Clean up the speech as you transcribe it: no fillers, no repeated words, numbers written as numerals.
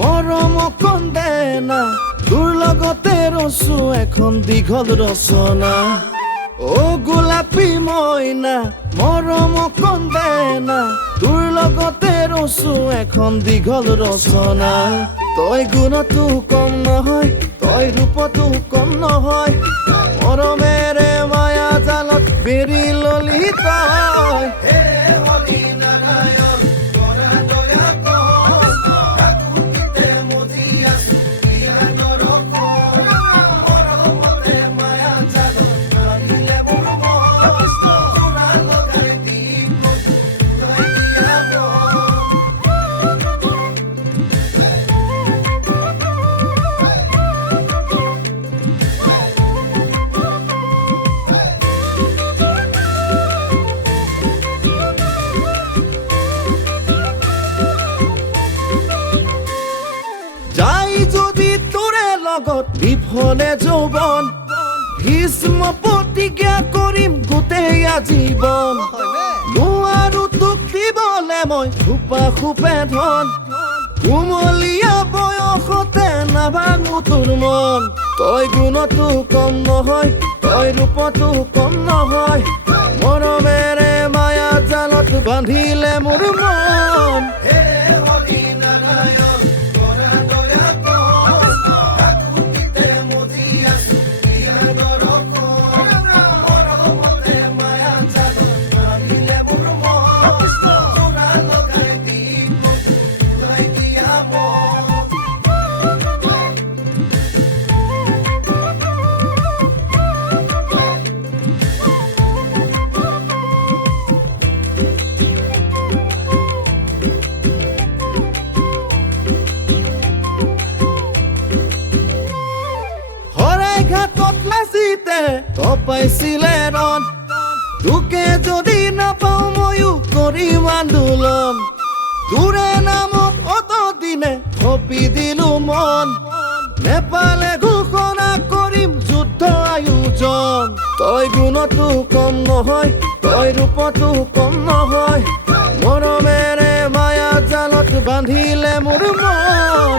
মৰম কন্দে না তোৰ লগতে ৰচো এখন দীঘল ৰচনা ও গোলাপী মইনা মৰম কন্দে না তোৰ লগতে ৰচো এখন দীঘল ৰচনা তই গুণতো কম নহয় তই ৰূপতো কম নহয় মৰমেৰে মায়া জালত বেৰি ললি তই হে হৰি নাৰায়ণ কৰা দয়া কৰ কাকুতিতে মজি আছো বিহাগৰ কৰ মৰমতে মায়া জালত আহিলে মোৰ মন চোৰা লগাই দিম তই দিয়া যাই যদি তোৰে লগত বিফলে যৌৱন ভীষ্ম প্ৰতিজ্ঞা কৰিম গোটেই আজীৱন নোৱাৰো তোক দিবলে মই খোপা খোপে ধন কুমলীয়া বয়সতে নাভাঙো তোৰ মন তই গুণতো কম নহয় তই ৰূপতো কম নহয় মৰমেৰে মায়া জালত বান্ধিলে মোৰ মন হে হৰি নাৰায়ণ কৰা দয়া কৰ কাকুতিতে মজি আছো বিহাগৰ কৰ মৰমতে মায়া জালত আহিলে মোৰ মন চোৰা লগাই দিম তই দিয়া মন ঘাটত লাচিতে তপাইছিলে ৰণ তোকে যদি নাপাওঁ ময়ো কৰিম আন্দোলন তোৰে নামত অতদিনে থপি দিলো মন নেপালে ঘোষণা কৰিম যুদ্ধ আয়োজন তই গুণতো কম নহয় তই ৰূপতো কম নহয় মৰমেৰে মায়া জালত বান্ধিলে মোৰ মন